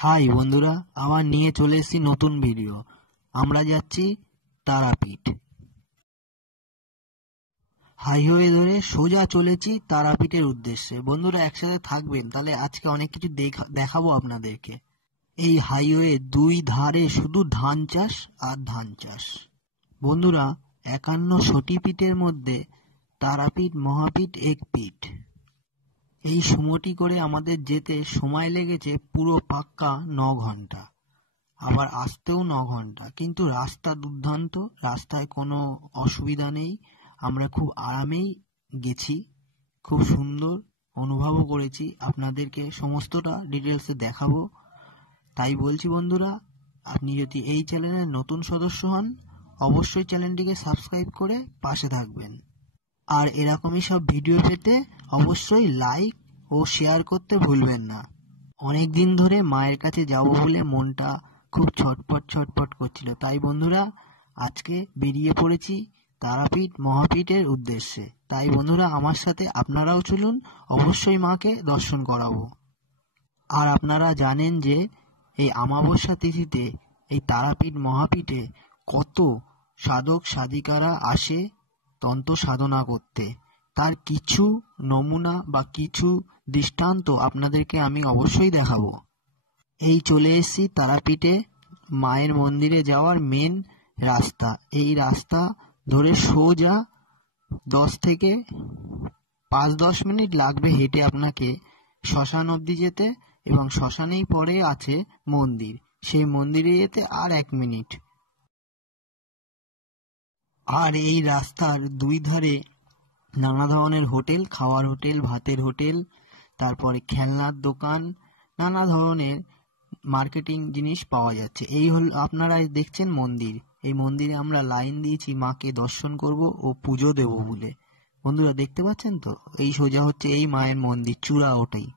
High বন্ধুরা, আবার নিয়ে চলে এসেছি নতুন ভিডিও। আমরা যাচ্ছি তারাপীঠ। হাইওয়ে ধরে সোজা চলেছি তারাপীঠের উদ্দেশ্যে। বন্ধুরা একসাথে থাকবেন, তাহলে আজকে অনেক কিছু দেখাবো আপনাদেরকে। এই হাইওয়ে দুই ধারে শুধু ধান চাষ আর ধান চাষ। বন্ধুরা 51 সতীপীঠের মধ্যে তারাপীঠ মহাপীঠ এক পীঠ। এই সুমোটি করে আমাদের যেতে সময় লেগেছে পুরো পাক্কা 9 ঘন্টা, আবার আসতেও 9 ঘন্টা। কিন্তু রাস্তা দুর্দান্ত, রাস্তায় কোনো অসুবিধা নেই। আমরা খুব আরামেই গেছি, খুব সুন্দর অনুভবও করেছি। আপনাদেরকে সমস্তটা ডিটেলসে দেখাবো। তাই বলছি বন্ধুরা, আপনি যদি এই চ্যানেলের নতুন সদস্য হন, অবশ্যই চ্যানেলটিকে সাবস্ক্রাইব করে পাশে থাকবেন। আর এরকমই সব ভিডিও পেতে অবশ্যই লাইক ও শেয়ার করতে ভুলবেন না। অনেক দিন ধরে মায়ের কাছে যাব বলে মনটা খুব ছটপট করছিল। তাই বন্ধুরা আজকে বেরিয়ে পড়েছি তারাপীঠ মহাপীঠের উদ্দেশ্যে। তাই বন্ধুরা আমার সাথে আপনারাও চলুন, অবশ্যই মাকে দর্শন করাবো। আর আপনারা জানেন যে এই অমাবস্যা তিথিতে এই তারাপীঠ মহাপীঠে কত সাধক সাধিকারা আসে তন্ত্র সাধনা করতে। তার কিছু নমুনা বা কিছু দৃষ্টান্ত আপনাদেরকে আমি অবশ্যই দেখাবো। এই চলে এসেছি তারাপীঠে মায়ের মন্দিরে যাওয়ার মেন রাস্তা। এই রাস্তা ধরে সোজা 10 থেকে 5-10 মিনিট লাগবে হেঁটে আপনাকে শ্মশান অবধি যেতে, এবং শ্মশানেই পরে আছে মন্দির। সেই মন্দিরে যেতে আর 1 মিনিট। আর এই রাস্তার দুই ধারে নানা ধরনের হোটেল, খাওয়ার হোটেল, ভাতের হোটেল, তারপরে খেলনার দোকান, নানা ধরনের মার্কেটিং জিনিস পাওয়া যাচ্ছে। এই হল আপনারা দেখছেন মন্দির। এই মন্দিরে আমরা লাইন দিয়েছি মাকে দর্শন করব ও পুজো দেব বলে। বন্ধুরা দেখতে পাচ্ছেন তো, এই সোজা হচ্ছে এই মায়ের মন্দির, চূড়া ওটাই।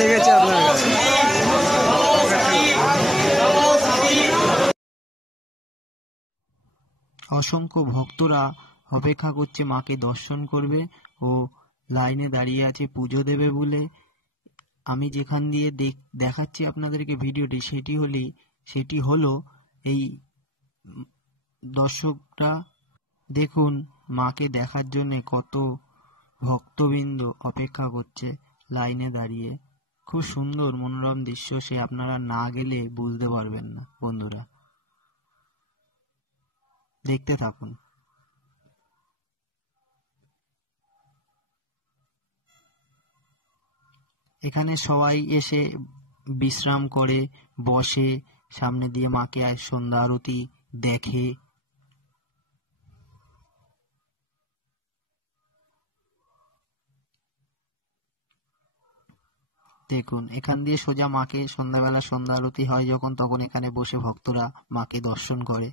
লেগেছে আপনার কাছে? অসংখ্য ভক্তরা অপেক্ষা করছে মাকে দর্শন করবে ও লাইনে দাঁড়িয়ে আছে পুজো দেবে বলে। আমি যেখান দিয়ে দেখাচ্ছি আপনাদেরকে ভিডিওটি, সেটি হলো এই দর্শকরা দেখুন মাকে দেখার জন্য কত ভক্তবৃন্দ অপেক্ষা করছে লাইনে দাঁড়িয়ে। খুব সুন্দর মনোরম দৃশ্য, সে আপনারা না গেলে বুঝতে পারবেন না। বন্ধুরা দেখতে থাকুন। এখানে সবাই এসে বিশ্রাম করে, বসে, সামনে দিয়ে মাকে সন্ধ্যা আরতি দেখে। দেখুন এখান দিয়ে সোজা মাকে সন্ধ্যাবেলা সন্ধ্যা আরতি হয় যখন, তখন এখানে বসে ভক্তরা মাকে দর্শন করে।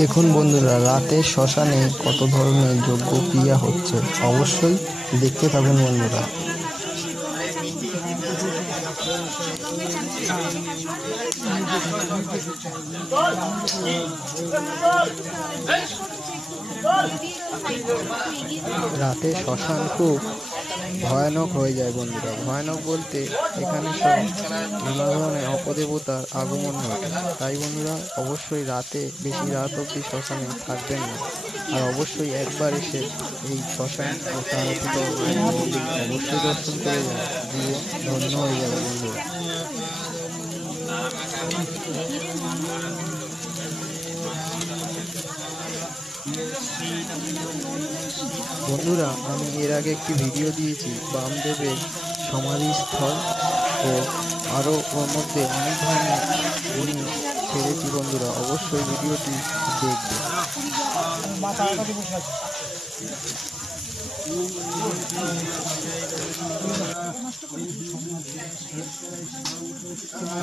দেখুন বন্ধুরা, রাতে শ্মশানে কত ধরনের যজ্ঞ ক্রিয়া হচ্ছে, অবশ্যই দেখতে থাকুন বন্ধুরা। রাতে শ্মশান খুব ভয়ানক হয়ে যায় বন্ধুরা। ভয়ানক বলতে এখানে সব নানা ধরনের অপদেবতার আগমন ঘটে। তাই বন্ধুরা অবশ্যই রাতে বেশি রাত অবধি শ্মশানে থাকবেন না। আর অবশ্যই একবার এসে এই শ্মশান ও তারাপীঠের মায়ের মন্দির অবশ্যই দর্শন করে যান, জীবন ধন্য হয়ে যাবে বন্ধুরা। বন্ধুরা, আমি এর আগে একটি ভিডিও দিয়েছি বামদেবের সমাধিস্থল ও আরও ওর মধ্যে অনেক ধরনের জিনিস ছেড়েছি বন্ধুরা, অবশ্যই ভিডিওটি দেখবেন।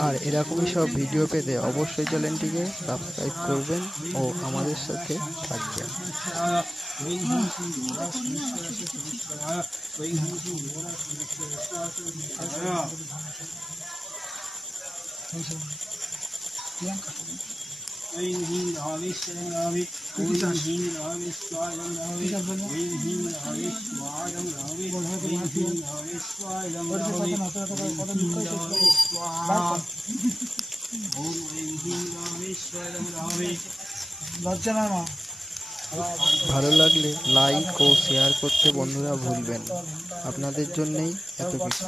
আর এরকমই সব ভিডিও পেতে অবশ্যই চ্যানেলটিকে সাবস্ক্রাইব করবেন ও আমাদের সাথে থাকবেন। ভালো লাগলে লাইক ও শেয়ার করতে বন্ধুরা ভুলবেন না। আপনাদের জন্যই এত কিছু।